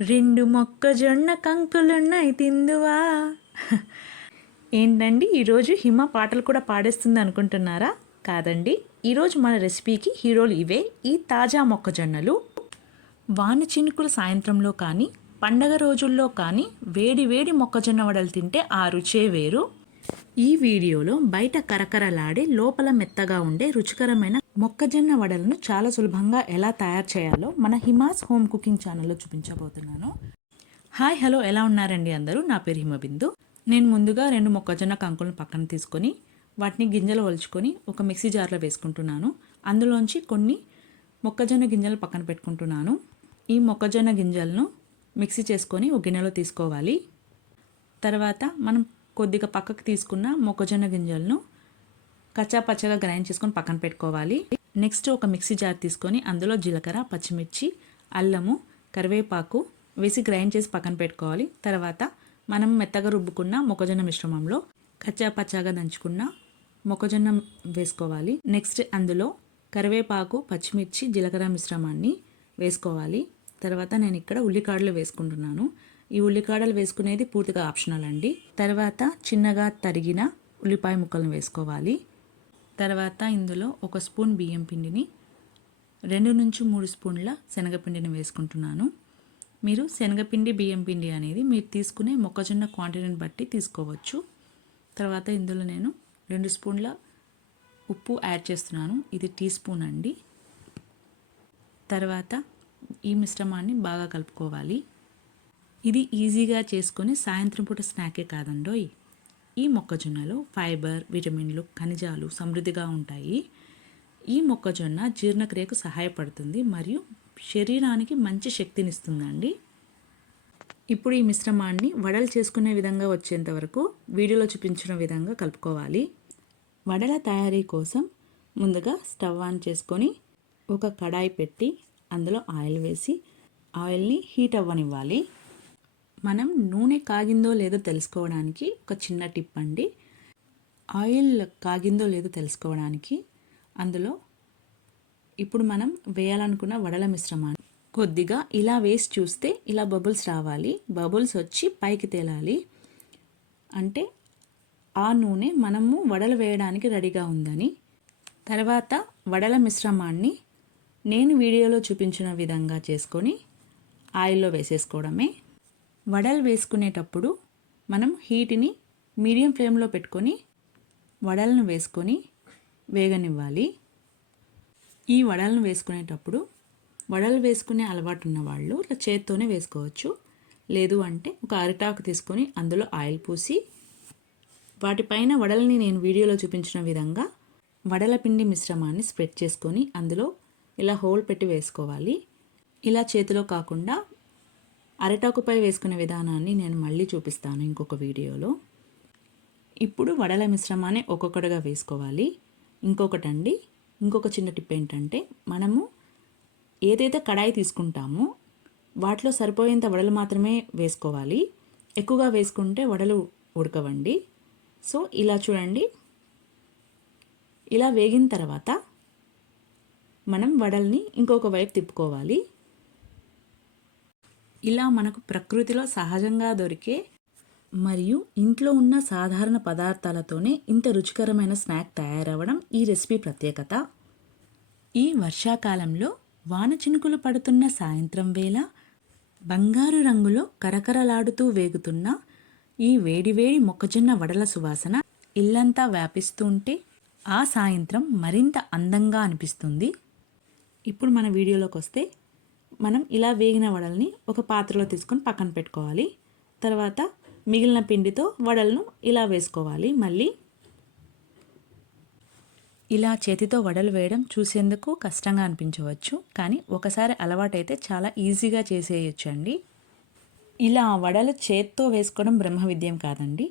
రెండు మొక్కజొన్న కంకులున్నాయి తిందువా. ఏంటండి ఈరోజు హిమ పాటలు కూడా పాడేస్తుంది అనుకుంటున్నారా? కాదండి, ఈరోజు మన రెసిపీకి హీరోలు ఇవే, ఈ తాజా మొక్కజొన్నలు. వాన చినుకుల సాయంత్రంలో కానీ పండగ రోజుల్లో కానీ వేడి వేడి మొక్కజొన్న వడలు తింటే ఆ రుచే వేరు. ఈ వీడియోలో బయట కరకరలాడే లోపల మెత్తగా ఉండే రుచికరమైన మొక్కజొన్న వడలను చాలా సులభంగా ఎలా తయారు చేయాలో మన హిమాస్ హోమ్ కుకింగ్ ఛానల్లో చూపించబోతున్నాను. హాయ్ హలో, ఎలా ఉన్నారండి అందరూ? నా పేరు హిమబిందు. నేను ముందుగా 2 మొక్కజొన్న కంకులను పక్కన తీసుకొని వాటిని గింజలు ఒలుచుకొని ఒక మిక్సీ జార్లో వేసుకుంటున్నాను. అందులోంచి కొన్ని మొక్కజొన్న గింజలు పక్కన పెట్టుకుంటున్నాను. ఈ మొక్కజొన్న గింజలను మిక్సీ చేసుకొని ఒక గిన్నెలో తీసుకోవాలి. తర్వాత మనం కొద్దిగా పక్కకు తీసుకున్న మొక్కజొన్న గింజలను కచ్చా పచ్చగా గ్రైండ్ చేసుకొని పక్కన పెట్టుకోవాలి. నెక్స్ట్ ఒక మిక్సీ జార్ తీసుకొని అందులో జీలకర్ర, పచ్చిమిర్చి, అల్లము, కరివేపాకు వేసి గ్రైండ్ చేసి పక్కన పెట్టుకోవాలి. తర్వాత మనం మెత్తగా రుబ్బుకున్న మొక్కజొన్న మిశ్రమంలో కచ్చా పచ్చగా దంచుకున్న మొక్కజొన్న వేసుకోవాలి. నెక్స్ట్ అందులో కరివేపాకు, పచ్చిమిర్చి, జీలకర్ర మిశ్రమాన్ని వేసుకోవాలి. తర్వాత నేను ఇక్కడ ఉల్లికాడలు వేసుకుంటున్నాను. ఈ ఉల్లికాడలు వేసుకునేది పూర్తిగా ఆప్షనల్ అండి. తర్వాత చిన్నగా తరిగిన ఉల్లిపాయ ముక్కలను వేసుకోవాలి. తర్వాత ఇందులో 1 స్పూన్ బియ్యం పిండిని, 2 నుంచి 3 స్పూన్ల శనగపిండిని వేసుకుంటున్నాను. మీరు శనగపిండి, బియ్యం పిండి అనేది మీరు తీసుకునే మొక్కజొన్న క్వాంటిటీని బట్టి తీసుకోవచ్చు. తర్వాత ఇందులో నేను 2 స్పూన్ల ఉప్పు యాడ్ చేస్తున్నాను. ఇది టీ స్పూన్ అండి. తర్వాత ఈ మిశ్రమాన్ని బాగా కలుపుకోవాలి. ఇది ఈజీగా చేసుకొని సాయంత్రం పూట స్నాకే కాదండోయ్. ఈ మొక్కజొన్నలో ఫైబర్, విటమిన్లు, ఖనిజాలు సమృద్ధిగా ఉంటాయి. ఈ మొక్కజొన్న జీర్ణక్రియకు సహాయపడుతుంది మరియు శరీరానికి మంచి శక్తినిస్తుందండి. ఇప్పుడు ఈ మిశ్రమాన్ని వడలు చేసుకునే విధంగా వచ్చేంత వరకు వీడియోలో చూపించిన విధంగా కలుపుకోవాలి. వడల తయారీ కోసం ముందుగా స్టవ్ ఆన్ చేసుకొని ఒక కడాయి పెట్టి అందులో ఆయిల్ వేసి ఆయిల్ని హీట్ అవ్వనివ్వాలి. మనం నూనె కాగిందో లేదో తెలుసుకోవడానికి ఒక చిన్న టిప్ అండి. ఆయిల్ కాగిందో లేదో తెలుసుకోవడానికి అందులో ఇప్పుడు మనం వేయాలనుకున్న వడల మిశ్రమాన్ని కొద్దిగా ఇలా వేసి చూస్తే ఇలా బబుల్స్ రావాలి. బబుల్స్ వచ్చి పైకి తేలాలి. అంటే ఆ నూనె మనము వడలు వేయడానికి రెడీగా ఉందని. తర్వాత వడల మిశ్రమాన్ని నేను వీడియోలో చూపించిన విధంగా చేసుకొని ఆయిల్లో వేసేసుకోవడమే. వడలు వేసుకునేటప్పుడు మనం హీట్ని మీడియం ఫ్లేమ్లో పెట్టుకొని వడలను వేసుకొని వేగనివ్వాలి. ఈ వడలను వేసుకునేటప్పుడు వడలు వేసుకునే అలవాటు ఉన్న వాళ్ళు ఇలా చేత్తోనే వేసుకోవచ్చు. లేదు అంటే ఒక అరిటాకు తీసుకొని అందులో ఆయిల్ పూసి వాటిపైన వడలని నేను వీడియోలో చూపించిన విధంగా వడల పిండి మిశ్రమాన్ని స్ప్రెడ్ చేసుకొని అందులో ఇలా హోల్ పెట్టి వేసుకోవాలి. ఇలా చేతిలో కాకుండా అరటాకుపై వేసుకునే విధానాన్ని నేను మళ్ళీ చూపిస్తాను ఇంకొక వీడియోలో. ఇప్పుడు వడల మిశ్రమాన్ని ఒక్కొక్కటిగా వేసుకోవాలి. ఇంకొక చిన్న టిప్ ఏంటంటే, మనము ఏదైతే కడాయి తీసుకుంటామో వాటిలో సరిపోయేంత వడలు మాత్రమే వేసుకోవాలి. ఎక్కువగా వేసుకుంటే వడలు ఉడకవండి. సో ఇలా చూడండి. ఇలా వేగిన తర్వాత మనం వడల్ని ఇంకొక వైపు తిప్పుకోవాలి. ఇలా మనకు ప్రకృతిలో సహజంగా దొరికే మరియు ఇంట్లో ఉన్న సాధారణ పదార్థాలతోనే ఇంత రుచికరమైన స్నాక్ తయారవ్వడం ఈ రెసిపీ ప్రత్యేకత. ఈ వర్షాకాలంలో వాన చినుకులు పడుతున్న సాయంత్రం వేళ బంగారు రంగులో కరకరలాడుతూ వేగుతున్న ఈ వేడివేడి మొక్కజొన్న వడల సువాసన ఇల్లంతా వ్యాపిస్తూ ఉంటే ఆ సాయంత్రం మరింత అందంగా అనిపిస్తుంది. ఇప్పుడు మన వీడియోలోకి వస్తే, మనం ఇలా వేగిన వడల్ని ఒక పాత్రలో తీసుకొని పక్కన పెట్టుకోవాలి. తర్వాత మిగిలిన పిండితో వడలను ఇలా వేసుకోవాలి. మళ్ళీ ఇలా చేతితో వడలు వేయడం చూసేందుకు కష్టంగా అనిపించవచ్చు, కానీ ఒకసారి అలవాటైతే చాలా ఈజీగా చేసేయచ్చు అండి. ఇలా వడలు చేత్తో వేసుకోవడం బ్రహ్మ విద్యం కాదండి.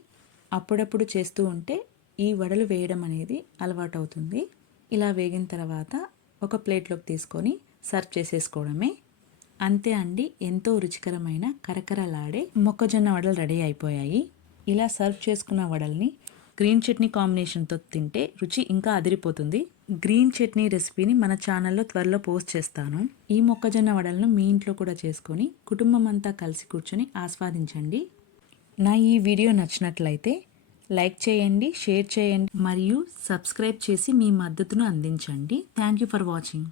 అప్పుడప్పుడు చేస్తూ ఉంటే ఈ వడలు వేయడం అనేది అలవాటు అవుతుంది. ఇలా వేగిన తర్వాత ఒక ప్లేట్లోకి తీసుకొని సర్వ్ చేసేసుకోవడమే. అంతే అండి, ఎంతో రుచికరమైన కరకరలాడే మొక్కజొన్న వడలు రెడీ అయిపోయాయి. ఇలా సర్వ్ చేసుకున్న వడల్ని గ్రీన్ చట్నీ కాంబినేషన్తో తింటే రుచి ఇంకా అదిరిపోతుంది. గ్రీన్ చట్నీ రెసిపీని మన ఛానల్లో త్వరలో పోస్ట్ చేస్తాను. ఈ మొక్కజొన్న వడలను మీ ఇంట్లో కూడా చేసుకొని కుటుంబం అంతా కలిసి కూర్చొని ఆస్వాదించండి. నా ఈ వీడియో నచ్చినట్లయితే లైక్ చేయండి, షేర్ చేయండి మరియు సబ్స్క్రైబ్ చేసి మీ మద్దతును అందించండి. Thank you for watching.